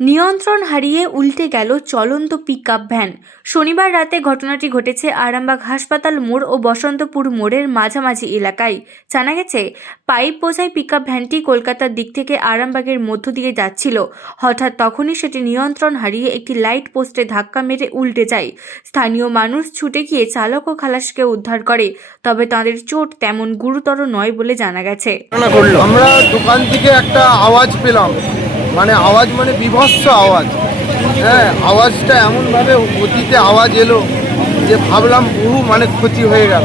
নিয়ন্ত্রণ হারিয়ে উল্টে গেল চলন্ত পিকআপ ভ্যান শনিবার রাতে ঘটনাটি ঘটেছে আরামবাগ হাসপাতাল মোড় ও বসন্তপুর মোড়ের মাঝামাঝি এলাকায়। জানা গেছে পাইপ বোঝাই পিকআপ ভ্যানটি কলকাতার দিক থেকে আরামবাগের মধ্য দিয়ে যাচ্ছিল। হঠাৎ তখনই সেটি নিয়ন্ত্রণ হারিয়ে একটি লাইট পোস্টে ধাক্কা মেরে উল্টে যায়। স্থানীয় মানুষ ছুটে গিয়ে চালক ও খালাসকে উদ্ধার করে তবে তাদের চোট তেমন গুরুতর নয় বলে জানা গেছে। আমরা দোকান থেকে একটা আওয়াজ পেলাম। মানে আওয়াজ মানে বিভৎস আওয়াজ। হ্যাঁ আওয়াজটা এমনভাবে অতীতে আওয়াজ এলো যে ভাবলাম বহু মানে ক্ষতি হয়ে গেল।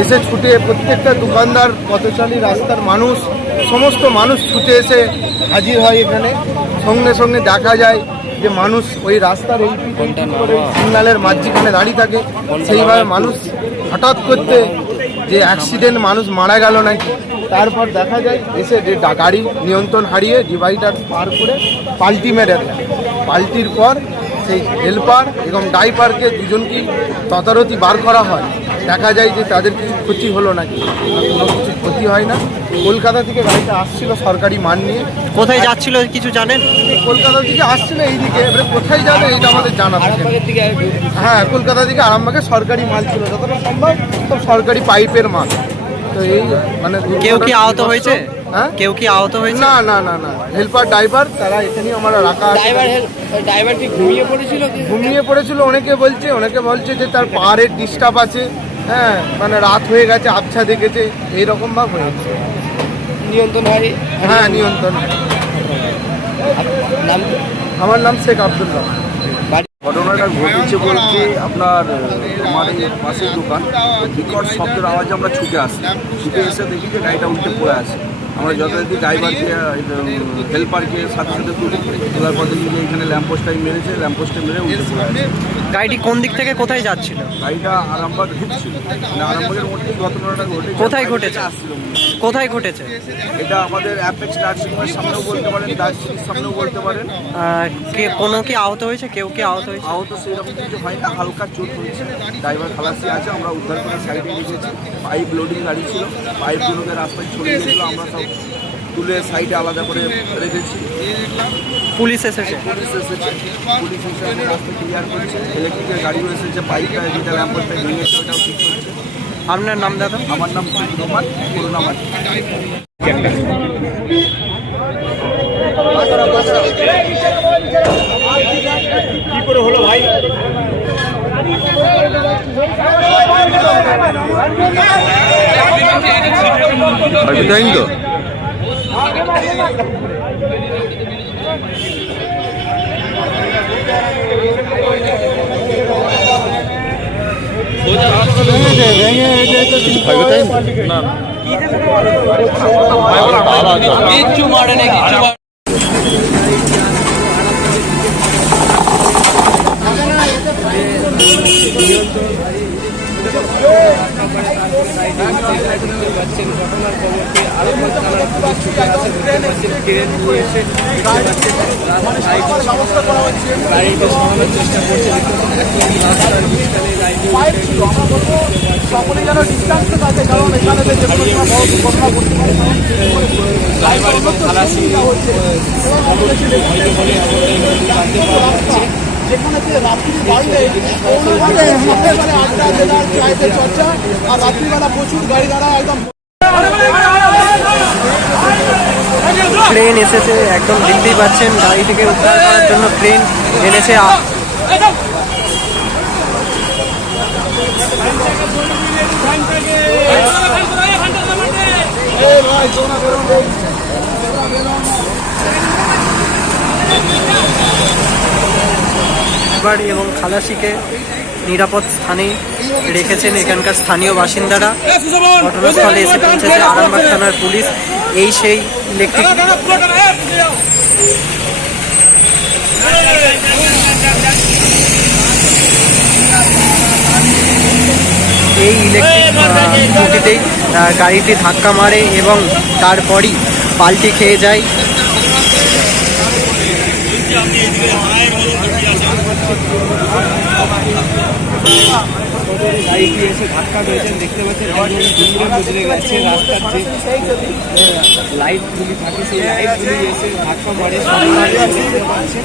এসে ছুটে প্রত্যেকটা দোকানদার পথচারী রাস্তার মানুষ সমস্ত মানুষ ছুটে এসে হাজির হয় এখানে। সঙ্গে সঙ্গে দেখা যায় যে মানুষ ওই রাস্তার এই সিগন্যালের মাঝখানে দাঁড়িয়ে থাকে। সেইভাবে মানুষ হঠাৎ করতে যে অ্যাক্সিডেন্ট মানুষ মারা গেল নাকি? তারপর দেখা যায় এসে যে গাড়ি নিয়ন্ত্রণ হারিয়ে ডিভাইডার পার করে পাল্টি মেরে দেয়। পাল্টির পর সেই হেল্পার এবং ড্রাইভারকে দুজনকেই তদারতি বার করা হয়। দেখা যায় যে তাদের কিছু ক্ষতি হলো নাকি? না কোনো কিছু ক্ষতি হয় না। কলকাতা থেকে গাড়িটা আসছিল সরকারি মান নিয়ে। কোথায় যাচ্ছিল কিছু জানেন? কলকাতা থেকে আসছিল এইদিকে। এবারে কোথায় যাবে এইটা আমাদের জানা থাকে হ্যাঁ কলকাতা থেকে আরামবাগে সরকারি মাল ছিল। যতটা সম্ভব সব সরকারি পাইপের মাল। তো এই মানে কেউ কি আহত হয়েছে? হ্যাঁ? কেউ কি আহত হয়েছে? না না না না। হেল্পার ড্রাইভার তারা এখানেই আমরা রাখা আছে। ড্রাইভার ড্রাইভার কি ঘুমিয়ে পড়েছিল ঘুমিয়ে পড়েছিল অনেকে বলছে অনেকে বলছে যে তার পাহাড়ের ডিস্টার্ব আছে। হ্যাঁ মানে রাত হয়ে গেছে আবছা দেখেছে এইরকম ভাব হয়েছে নিয়ন্ত্রণ হারিয়ে হ্যাঁ নিয়ন্ত্রণ নাম আমার নাম শেখ আবদুল্লাহ ঘটনাটা ঘটেছে বলতে আপনার, আমার পাশের দোকান, বিকট শব্দের আওয়াজে আমরা ছুটে আসি ছুটে এসে দেখি যে গাড়িটা উল্টে পড়ে আসে আমরা যথারীতি ড্রাইভারকে হেল্পারকে সাথে সাথে তুলি তোলার পর দেখি যে এখানে ল্যাম্পোস্টটাই মেরেছে ল্যাম্পোস্টে মেরে উল্টে পড়ে আছে। গাড়িটি কোন দিক থেকে কোথায় যাচ্ছিল? গাড়িটা আরামবাগ ঢুকছিল মানে আরামবাগের মধ্যেই ঘটনাটা ঘটেছে। কোথায় ঘটেছে? কোথায় ঘটেছে? এটা আমাদের অ্যাপেক্স নার্সিংহোমের সামনেও বলতে পারেন সামনেও বলতে পারেন। কে কোনো কি আহত হয়েছে? কেউ কি আহত হয়েছে? আহত সেরকম কিছু হয় না হালকা চোট হয়েছে। ড্রাইভার খালাসি আছে আমরা উদ্ধার করে সাইডে রেখেছি পাইপ লোডিং গাড়ি ছিল পাইপগুলোকে রাস্তায় ছড়িয়ে আমরা সব তুলে সাইডে আলাদা করে রেখেছি। পুলিশ এসেছে। পুলিশ এসেছে। পুলিশ এসে রাস্তা ক্লিয়ার করছে। ইলেকট্রিকের গাড়িও এসেছে পাইপটা যেটা ল্যাম্পোস্টটা ভেঙেছে ওটাও ঠিক করছে আপনার নাম দাদা? আমার নাম শেখ রহমান করুণা মাঝি কিচ্ছু মারে না কিচ্ছু মারে- গাড়িকে সরানোর চেষ্টা করছে ড্রাইভার এবং খালাসি যেখানে রাত্রি বাড়লে আড্ডা জেলার চাইতে চর্চা আর রাত্রিবেলা প্রচুর গাড়ি ঘোড়া একদম ট্রেন এসেছে একদম দেখতেই পাচ্ছেন গাড়ি থেকে উদ্ধার করার জন্য ট্রেন এনেছে। বাড়ি এবং খালাসিকে নিরাপদ স্থানে রেখেছেন এখানকার স্থানীয় বাসিন্দারা। ঘটনাস্থলে এসে পৌঁছেছে আরামবাগ থানার পুলিশ। এই সেই ইলেকট্রিক এই ইলেকট্রিক স্কুটিতেই গাড়িটি ধাক্কা মারে এবং তারপরই পাল্টি খেয়ে যায়। করে গাড়িটি এসে ধাক্কা রয়েছেন দেখতে পাচ্ছেন দুপুরে মুজরে গেছে রাস্তার যে লাইটগুলি থাকে, সেই লাইটগুলি এসে ধাক্কা মারে সামনে দেখতে পাচ্ছেন